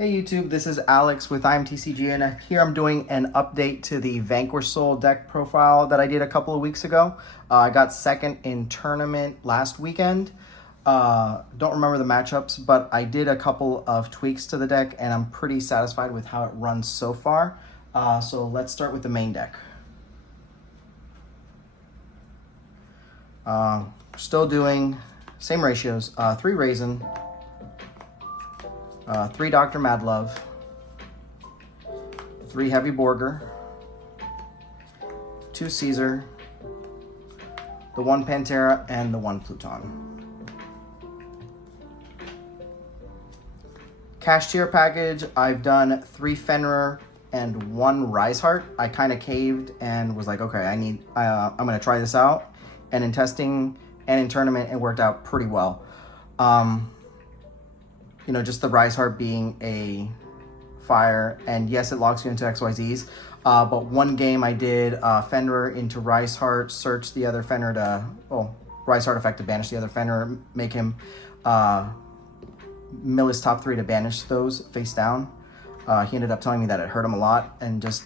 Hey YouTube, this is Alex with IMTCG, and here I'm doing an update to the Vanquish Soul deck profile that I did a couple of weeks ago. I got second in tournament last weekend. Don't remember the matchups, but I did a couple of tweaks to the deck, and I'm pretty satisfied with how it runs so far. So let's start with the main deck. Still doing same ratios, 3 Raisin, 3 Dr. Madlove, 3 Heavy Borger, 2 Caesar, the 1 Pantera, and the 1 Pluton. Cash tier package, I've done 3 Fenrir and 1 Riseheart. I kind of caved and was like, okay, I'm going to try this out. And in testing and in tournament, it worked out pretty well. You know, just the Riseheart being a fire, and yes, it locks you into XYZs, but one game I did Fenrir into Riseheart, search the other Fenrir to, well, Riseheart effect to banish the other Fenrir, make him mill his top 3 to banish those face down. He ended up telling me that it hurt him a lot, and just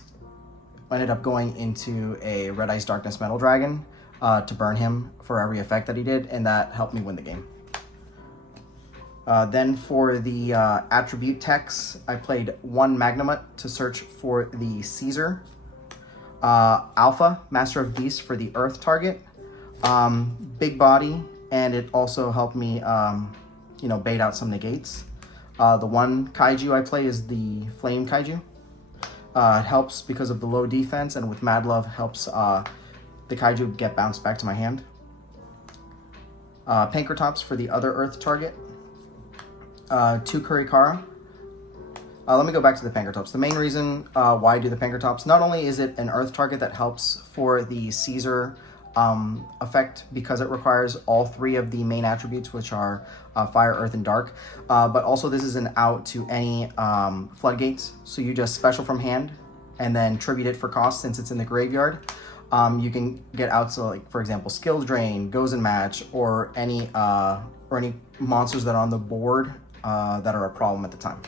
ended up going into a Red Ice Darkness Metal Dragon to burn him for every effect that he did, and that helped me win the game. Then for the attribute techs, I played 1 Magnamut to search for the Caesar, Alpha, Master of Beasts for the Earth target, big body, and it also helped me, you know, bait out some negates. The 1 Kaiju I play is the Flame Kaiju. It helps because of the low defense, and with Madlove helps the Kaiju get bounced back to my hand. Pankratops for the other Earth target. 2 Kurikara. Let me go back to the Pankratops. The main reason why I do the Pankratops, not only is it an Earth target that helps for the Caesar effect because it requires all 3 of the main attributes, which are Fire, Earth, and Dark, but also this is an out to any floodgates. So you just special from hand and then tribute it for cost since it's in the graveyard. You can get outs, so like, for example, Skill Drain, Goes and Match, or any monsters that are on the board that are a problem at the time.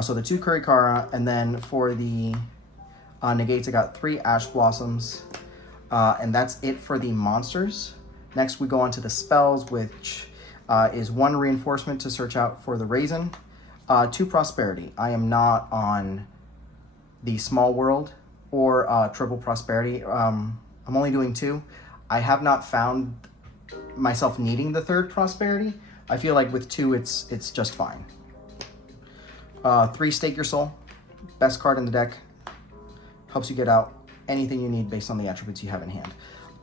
So the 2 Kurikara, and then for the negates, I got 3 Ash Blossoms, and that's it for the monsters. Next, we go on to the spells, which is 1 Reinforcement to search out for the Raisin, 2 Prosperity. I am not on the Small World or Triple Prosperity. I'm only doing 2. I have not found myself needing the 3rd Prosperity. I feel like with 2 it's just fine. 3 Stake Your Soul, best card in the deck, helps you get out anything you need based on the attributes you have in hand.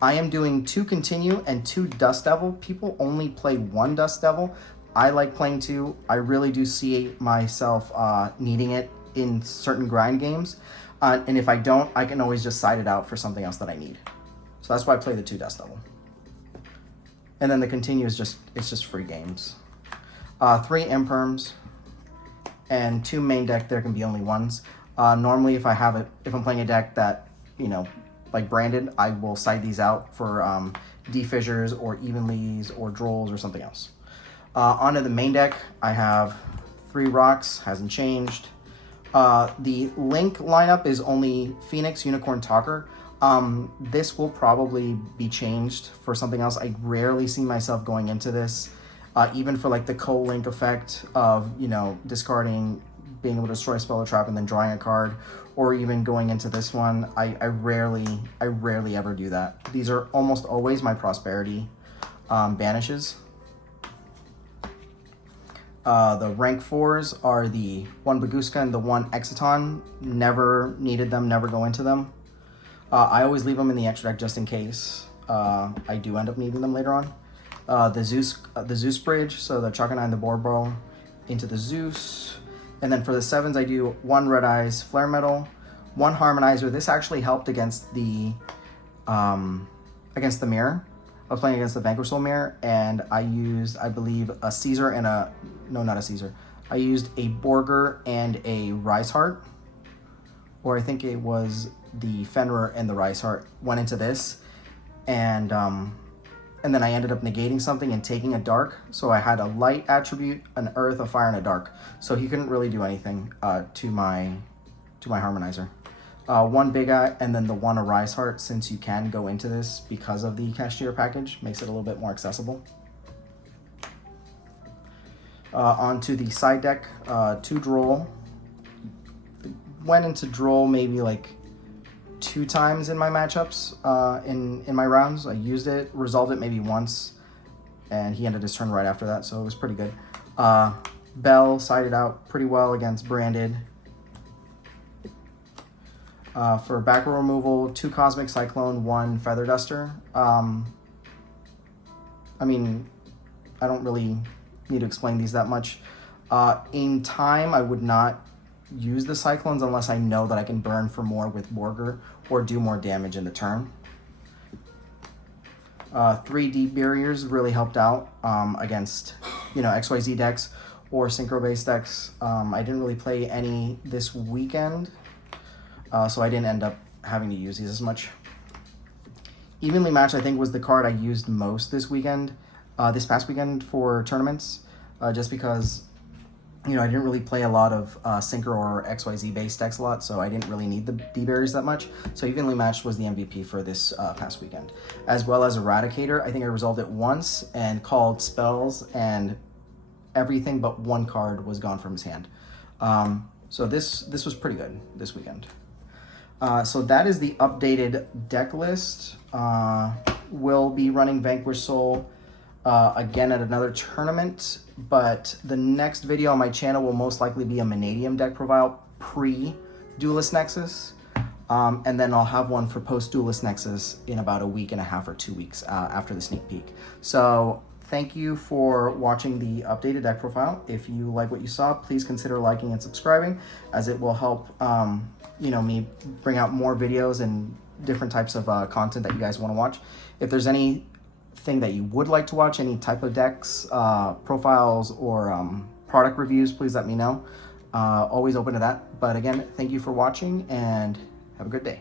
I am doing 2 Continue and 2 Dust Devil. People only play 1 Dust Devil. I like playing 2. I really do see myself needing it in certain grind games, and if I don't, I can always just side it out for something else that I need. So that's why I play the 2 Dust Devil. And then the Continue is just free games. 3 Imperms and 2 main deck. There can be only 1s. Normally, if I'm playing a deck that, you know, like branded, I will side these out for D-Fissures or Evenlies or Drolls or something else. Onto the main deck, I have 3 Rocks, hasn't changed. The Link lineup is only Phoenix, Unicorn, Talker. This will probably be changed for something else. I rarely see myself going into this, even for like the co-link effect of, you know, discarding, being able to destroy a spell or trap and then drawing a card, or even going into this one. I rarely ever do that. These are almost always my Prosperity banishes. The rank 4s are the 1 Baguska and the 1 Exiton. Never needed them, never go into them. I always leave them in the extra deck just in case I do end up needing them later on. The Zeus Bridge, so the Chakanai and the Borbro into the Zeus. And then for the 7s, I do 1 Red Eyes Flare Metal, 1 Harmonizer. This actually helped against the mirror. I was playing against the Vanquish Soul mirror, and I used, I believe, a Caesar and a, no, not a Caesar. I used a Borger and a Riseheart, or I think it was the Fenrir and the Riseheart went into this, and and then I ended up negating something and taking a dark. So I had a light attribute, an earth, a fire, and a dark. So he couldn't really do anything to my harmonizer. One big eye, and then the one Arise Heart, since you can go into this because of the Cashier package, makes it a little bit more accessible. Onto the side deck, 2 Droll. Went into Droll maybe like 2 times in my matchups, in my rounds. I used it, resolved it maybe once, and he ended his turn right after that, so it was pretty good. Bell sided out pretty well against Branded. For back row removal, 2 Cosmic Cyclone, 1 Feather Duster. I mean, I don't really need to explain these that much. In time, I would not use the Cyclones unless I know that I can burn for more with Borger or do more damage in the turn. 3 Deep Barriers really helped out against, XYZ decks or Synchro-based decks. I didn't really play any this weekend, so I didn't end up having to use these as much. Evenly Matched, I think, was the card I used most this weekend, this past weekend for tournaments, just because, I didn't really play a lot of Synchro or XYZ based decks a lot, so I didn't really need the D-Berries that much. So Evenly Matched was the MVP for this past weekend. As well as Eradicator, I think I resolved it once and called spells, and everything but 1 card was gone from his hand. So this was pretty good this weekend. So that is the updated deck list. We'll be running Vanquish Soul again at another tournament, but the next video on my channel will most likely be a Manadium deck profile pre-Duelist Nexus, and then I'll have one for post-Duelist Nexus in about a week and a half or 2 weeks after the sneak peek. So thank you for watching the updated deck profile. If you like what you saw, please consider liking and subscribing, as it will help me bring out more videos and different types of content that you guys want to watch. If there's anything that you would like to watch, any type of decks, profiles, or product reviews, please let me know. Always open to that. But again, thank you for watching, and have a good day.